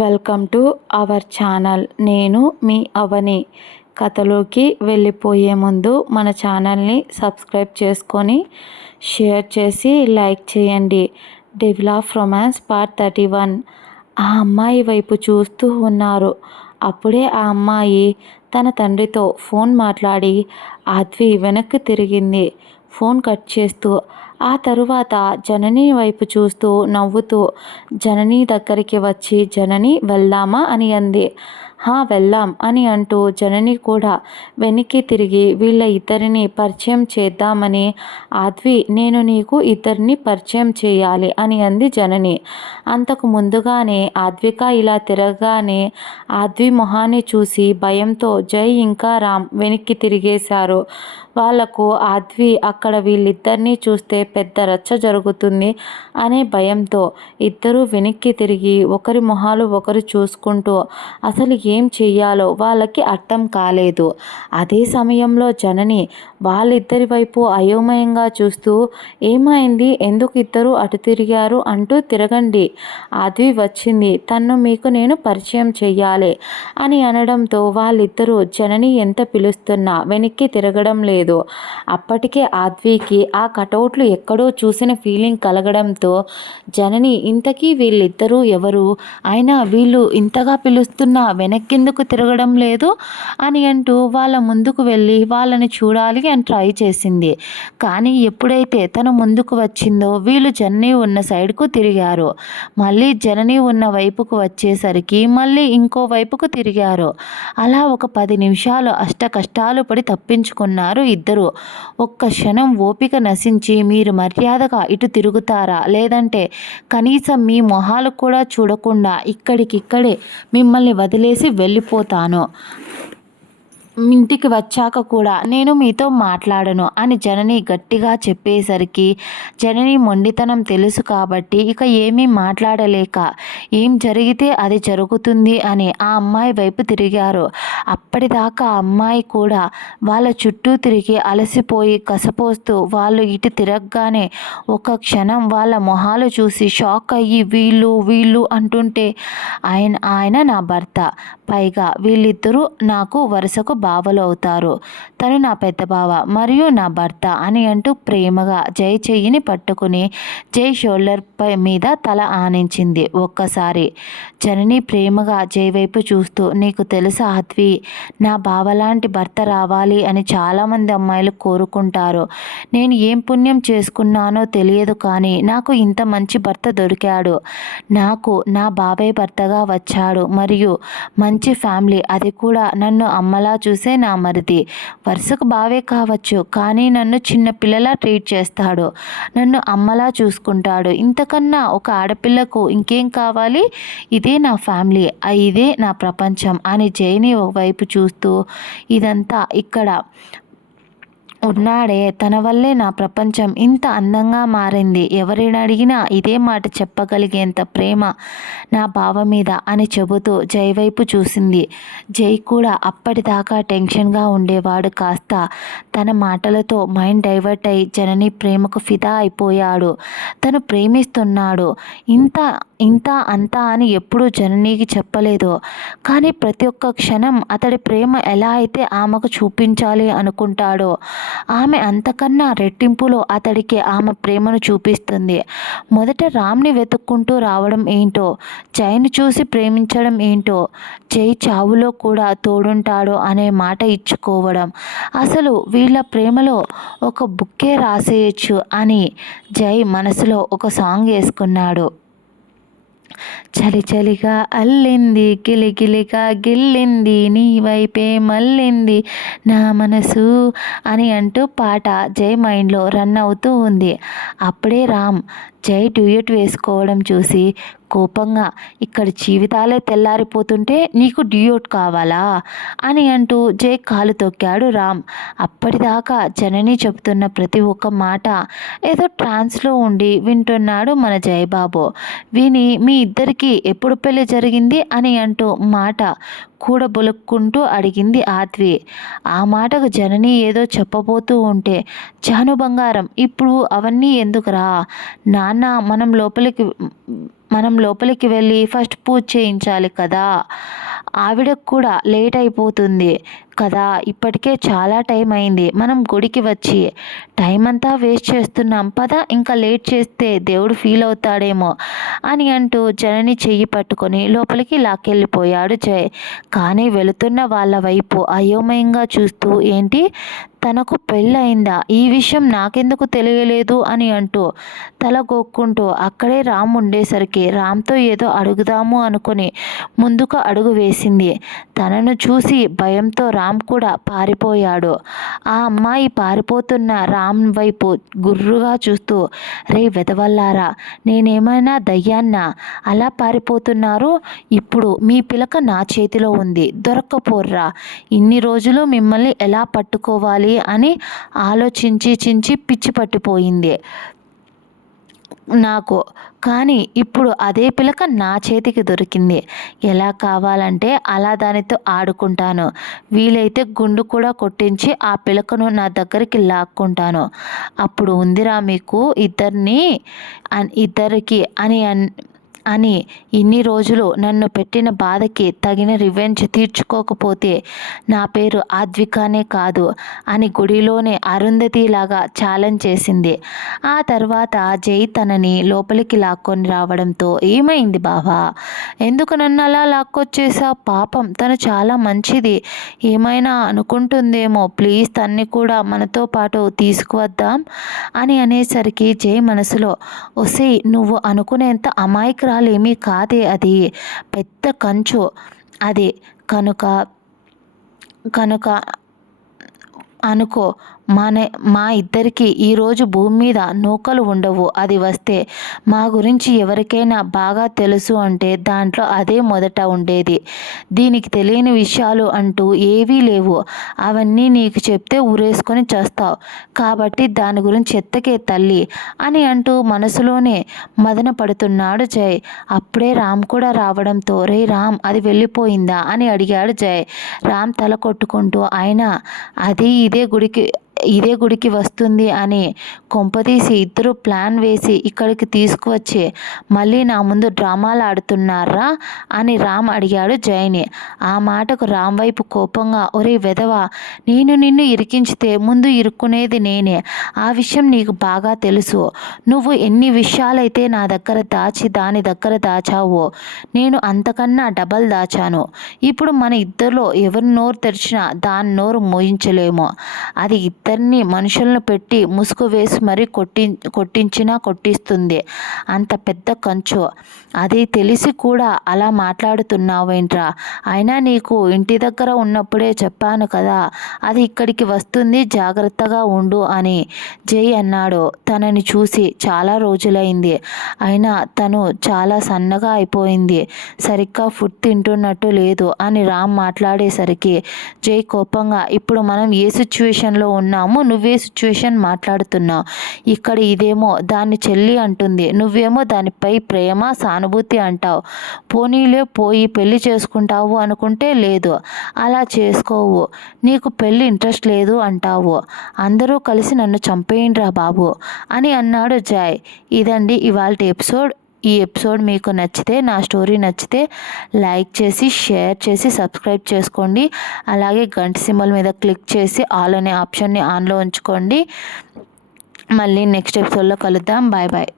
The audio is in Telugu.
Welcome to our channel. నేను మీ అవని. కథలోకి వెళ్ళిపోయే ముందు మన ఛానల్ని సబ్స్క్రైబ్ చేసుకొని షేర్ చేసి లైక్ చేయండి. Devil of romance part 31. ఆ అమ్మాయి వైపు చూస్తూ ఉన్నారు. అప్పుడే ఆ అమ్మాయి తన తండ్రితో ఫోన్ మాట్లాడి ఆద్వి వెనక్కి తిరిగింది, ఫోన్ కట్ చేస్తూ. ఆ తరువాత జనని వైపు చూస్తూ నవ్వుతూ జనని దగ్గరికి వచ్చి, జనని వెళ్దామా అని అంది. వెళ్దాం అని అంటూ జనని కూడా వెనక్కి తిరిగి వీళ్ళ ఇద్దరిని పరిచయం చేద్దామని, ఆద్వి నేను నీకు ఇద్దరిని పరిచయం చేయాలి అని అంది జనని. అంతకు ముందుగానే ఆద్విక ఇలా తిరగగానే ఆద్వి మొహాన్ని చూసి భయంతో జై ఇంకా రామ్ వెనక్కి తిరిగేశారు. వాళ్లకు ఆద్వి అక్కడ వీళ్ళిద్దరినీ చూస్తే పెద్ద రచ్చ జరుగుతుంది అనే భయంతో ఇద్దరూ వెనక్కి తిరిగి ఒకరి మొహాలు ఒకరు చూసుకుంటూ అసలు ఏం చెయ్యాలో వాళ్ళకి అర్థం కాలేదు. అదే సమయంలో జనని వాళ్ళిద్దరి వైపు అయోమయంగా చూస్తూ ఏమైంది, ఎందుకు ఇద్దరు అటు తిరిగారు అంటూ తిరగండి, ఆద్వి వచ్చింది, తన్ను మీకు నేను పరిచయం చెయ్యాలి అని అనడంతో వాళ్ళిద్దరూ జనని ఎంత పిలుస్తున్నా వెనక్కి తిరగడం లేదు. అప్పటికే ఆద్వికి ఆ కటౌట్లు ఎక్కడో చూసిన ఫీలింగ్ కలగడంతో జనని ఇంతకీ వీళ్ళిద్దరూ ఎవరు, అయినా వీళ్ళు ఇంతగా పిలుస్తున్నా వెనక్కెందుకు తిరగడం లేదు అని అంటూ వాళ్ళ ముందుకు వెళ్ళి వాళ్ళని చూడాలి అని ట్రై చేసింది. కానీ ఎప్పుడైతే తను ముందుకు వచ్చిందో వీళ్ళు జనని ఉన్న సైడ్కు తిరిగారు. మళ్ళీ జనని ఉన్న వైపుకు వచ్చేసరికి మళ్ళీ ఇంకో వైపుకు తిరిగారు. అలా ఒక 10 నిమిషాలు అష్ట కష్టాలు పడి తప్పించుకున్నారు ఇద్దరు. ఒక్క క్షణం ఓపిక నశించి మీరు మర్యాదగా ఇటు తిరుగుతారా, లేదంటే కనీసం మీ మొహాలు కూడా చూడకుండా ఇక్కడికిక్కడే మిమ్మల్ని వదిలేసి వెళ్ళిపోతాను, ఇంటికి వచ్చాక కూడా నేను మీతో మాట్లాడను అని జనని గట్టిగా చెప్పేసరికి జనని మొండితనం తెలుసు కాబట్టి ఇక ఏమీ మాట్లాడలేక ఏం జరిగితే అది జరుగుతుంది అని ఆ అమ్మాయి వైపు తిరిగారు. అప్పటిదాకా ఆ అమ్మాయి కూడా వాళ్ళ చుట్టూ తిరిగి అలసిపోయి కసపోస్తూ వాళ్ళు ఇటు తిరగగానే ఒక క్షణం వాళ్ళ మొహాలు చూసి షాక్ అయ్యి వీళ్ళు వీళ్ళు అంటుంటే ఆయన నా భర్త, పైగా వీళ్ళిద్దరూ నాకు వరుసకు బావలు అవుతారు, తను నా పెద్ద బావ మరియు నా భర్త అని అంటూ ప్రేమగా జై చెయ్యిని పట్టుకుని జై షోల్డర్ మీద తల ఆనించింది. ఒక్కసారి జనని ప్రేమగా జై వైపు చూస్తూ నీకు తెలుసా ఆద్వి, నా బావలాంటి భర్త రావాలి అని చాలామంది అమ్మాయిలు కోరుకుంటారు. నేను ఏం పుణ్యం చేసుకున్నానో తెలియదు కానీ నాకు ఇంత మంచి భర్త దొరికాడు. నాకు నా బాబాయ్ భర్తగా వచ్చాడు మరియు మంచి ఫ్యామిలీ, అది కూడా నన్ను అమ్మలా చూసే నా మరిది. వరుసకు బావే కావచ్చు కానీ నన్ను చిన్న పిల్లలా ట్రీట్ చేస్తాడు, నన్ను అమ్మలా చూసుకుంటాడు. ఇంతకన్నా ఒక ఆడపిల్లకు ఇంకేం కావాలి, ఇదే నా ఫ్యామిలీ, ఇదే నా ప్రపంచం అని జైని ఒకవైపు చూస్తూ ఇదంతా ఇక్కడ ఉన్నాడే తన వల్లే నా ప్రపంచం ఇంత అందంగా మారింది, ఎవరిని అడిగినా ఇదే మాట చెప్పగలిగేంత ప్రేమ నా బావ మీద అని చెబుతూ జై వైపు చూసింది. జై కూడా అప్పటిదాకా టెన్షన్గా ఉండేవాడు కాస్త తన మాటలతో మైండ్ డైవర్ట్ అయి జనని ప్రేమకు ఫిదా అయిపోయాడు. తను ప్రేమిస్తున్నాడు, ఇంత ఇంత అంతా అని ఎప్పుడూ జననికి చెప్పలేదు. కానీ ప్రతి ఒక్క క్షణం అతడి ప్రేమ ఎలా అయితే ఆమెకు చూపించాలి అనుకుంటాడో ఆమె అంతకన్నా రెట్టింపులో అతడికి ఆమె ప్రేమను చూపిస్తుంది. మొదట రామ్ని వెతుక్కుంటూ రావడం ఏంటో, జైని చూసి ప్రేమించడం ఏంటో, జై చావులో కూడా తోడుంటాడు అనే మాట ఇచ్చుకోవడం, అసలు వీళ్ళ ప్రేమలో ఒక బుక్కే రాసేయచ్చు అని జై మనసులో ఒక సాంగ్ వేసుకున్నాడు. చలి చలిగా అల్లింది, గిలిగిలిగా గిల్లింది, నీ వైపే మళ్ళింది నా మనసు అని అంటూ పాట జై మైండ్లో రన్ అవుతూ ఉంది. అప్పుడే రామ్ జై డ్యూయట్ వేసుకోవడం చూసి కోపంగా ఇక్కడ జీవితాలే తెల్లారిపోతుంటే నీకు డ్యూయట్ కావాలా అని అంటూ జై కాలు తొక్కాడు రామ్. అప్పటిదాకా జనని చెబుతున్న ప్రతి ఒక్క మాట ఏదో ట్రాన్స్లో ఉండి వింటున్నాడు మన జయబాబు. విని మీ ఇద్దరికి ఎప్పుడు పెళ్లి జరిగింది అని అంటూ మాట కూడబొలుక్కుంటూ అడిగింది ఆద్వి. ఆ మాటకు జనని ఏదో చెప్పబోతూ ఉంటే జాను బంగారం ఇప్పుడు అవన్నీ ఎందుకురా నాన్న, మనం లోపలికి మనం లోపలికి వెళ్ళి ఫస్ట్ పూజ చేయించాలి కదా, ఆవిడకు కూడా లేట్ అయిపోతుంది కదా, ఇప్పటికే చాలా టైం అయింది, మనం గుడికి వచ్చి టైం అంతా వేస్ట్ చేస్తున్నాం పద, ఇంకా లేట్ చేస్తే దేవుడు ఫీల్ అవుతాడేమో అని అంటూ జనని చెయ్యి పట్టుకొని లోపలికి లాక్కెళ్ళిపోయాడు జై. కానీ వెళుతున్న వాళ్ళ వైపు అయోమయంగా చూస్తూ, ఏంటి తనకు పెళ్ళయిందా, ఈ విషయం నాకెందుకు తెలియలేదు అని అంటూ తల గోక్కుంటూ అక్కడే రామ్ ఉండేసరికి రామ్తో ఏదో అడుగుదాము అనుకుని ముందుకు అడుగు వేసింది. తనను చూసి భయంతో రామ్ కూడా పారిపోయాడు. ఆ అమ్మాయి పారిపోతున్న రామ్ వైపు గుర్రుగా చూస్తూ, రే వెదవల్లారా, నేనేమైనా దయ్యాన్నా అలా పారిపోతున్నారు? ఇప్పుడు మీ పిలక నా చేతిలో ఉంది, దొరక్కపోర్రా, ఇన్ని రోజులు మిమ్మల్ని ఎలా పట్టుకోవాలి అని ఆలోచించి పిచ్చి పట్టిపోయింది నాకు. కానీ ఇప్పుడు అదే పిలక నా చేతికి దొరికింది, ఎలా కావాలంటే అలా దానితో ఆడుకుంటాను, వీలైతే గుండు కూడా కొట్టించి ఆ పిలకను నా దగ్గరికి లాక్కుంటాను. అప్పుడు ఉందిరా మీకు ఇద్దరికి అని ఇన్ని రోజులు నన్ను పెట్టిన బాధకి తగిన రివెంజ్ తీర్చుకోకపోతే నా పేరు ఆద్వికానే కాదు అని గుడిలోనే అరుంధతిలాగా ఛాలెంజ్ చేసింది. ఆ తర్వాత జై తనని లోపలికి లాక్కొని రావడంతో, ఏమైంది బావా, ఎందుకు నన్ను అలా లాక్కొచ్చేసావు, పాపం తను చాలా మంచిది, ఏమైనా అనుకుంటుందేమో, ప్లీజ్ తన్ని కూడా మనతో పాటు తీసుకువద్దాం అని అనేసరికి జై మనసులో, ఒసేయ్ నువ్వు అనుకునేంత అమాయకురాలేమీ కాదే, అది పెద్ద కంచు, అది కనుక అనుకో, మా ఇద్దరికి ఈరోజు భూమి మీద నూకలు ఉండవు, అది వస్తే మా గురించి ఎవరికైనా బాగా తెలుసు అంటే దాంట్లో అదే మొదట ఉండేది, దీనికి తెలియని విషయాలు అంటూ ఏవీ లేవు, అవన్నీ నీకు చెప్తే ఊరేసుకొని చేస్తావు, కాబట్టి దాని గురించి ఎత్తకే తల్లి అని అంటూ మనసులోనే మదన పడుతున్నాడు జై. అప్పుడే రామ్ కూడా రావడంతో, రే రామ్ అది వెళ్ళిపోయిందా అని అడిగాడు జై. రామ్ తల కొట్టుకుంటూ, అయినా అది ఇదే గుడికి వస్తుంది అని కొంపదీసి ఇద్దరు ప్లాన్ వేసి ఇక్కడికి తీసుకువచ్చి మళ్ళీ నా ముందు డ్రామాలు ఆడుతున్నారా అని రామ్ అడిగాడు జైని. ఆ మాటకు రామ్ వైపు కోపంగా, ఒరే వెధవా, నేను నిన్ను ఇరికించితే ముందు ఇరుక్కునేది నేనే, ఆ విషయం నీకు బాగా తెలుసు, నువ్వు ఎన్ని విషయాలైతే నా దగ్గర దాచి దాని దగ్గర దాచావో నేను అంతకన్నా డబల్ దాచాను, ఇప్పుడు మన ఇద్దరిలో ఎవరి నోరు తెరిచినా దాని నోరు మోయించలేము, అది ఇద్దరిని మనుషులను పెట్టి ముసుగు వేసి మరీ కొట్టించినా కొట్టిస్తుంది, అంత పెద్ద కంచు, అది తెలిసి కూడా అలా మాట్లాడుతున్నావేంట్రా, అయినా నీకు ఇంటి దగ్గర ఉన్నప్పుడే చెప్పాను కదా అది ఇక్కడికి వస్తుంది, జాగ్రత్తగా ఉండు అని జై అన్నాడు. తనని చూసి చాలా రోజులైంది, అయినా తను చాలా సన్నగా అయిపోయింది, సరిగ్గా ఫుడ్ తింటున్నట్టు లేదు అని రామ్ మాట్లాడేసరికి జై కోపంగా, ఇప్పుడు మనం ఏ సిచ్యువేషన్లో ఉన్నాము, నువ్వే సిచ్యువేషన్ మాట్లాడుతున్నావు, ఇక్కడ ఇదేమో దాన్ని చెల్లి అంటుంది, నువ్వేమో దానిపై ప్రేమ సానుభూతి అంటావు, పోనీలే పోయి పెళ్లి చేసుకుంటావు అనుకుంటే లేదు, అలా చేసుకోవు, నీకు పెళ్ళి ఇంట్రెస్ట్ లేదు అంటావు, అందరూ కలిసి నన్ను చంపేయండిరా బాబు అని అన్నాడు జై. ఇదండి ఇవాల్టి ఎపిసోడ్. ఈ ఎపిసోడ్ మీకు నచ్చితే, నా స్టోరీ నచ్చితే లైక్ చేసి షేర్ చేసి సబ్స్క్రైబ్ చేసుకోండి, అలాగే గంట సింబల్ మీద క్లిక్ చేసి ఆల్ అనే ఆప్షన్ని ఆన్లో ఉంచుకోండి. మళ్ళీ నెక్స్ట్ ఎపిసోడ్లో కలుద్దాం. Bye bye.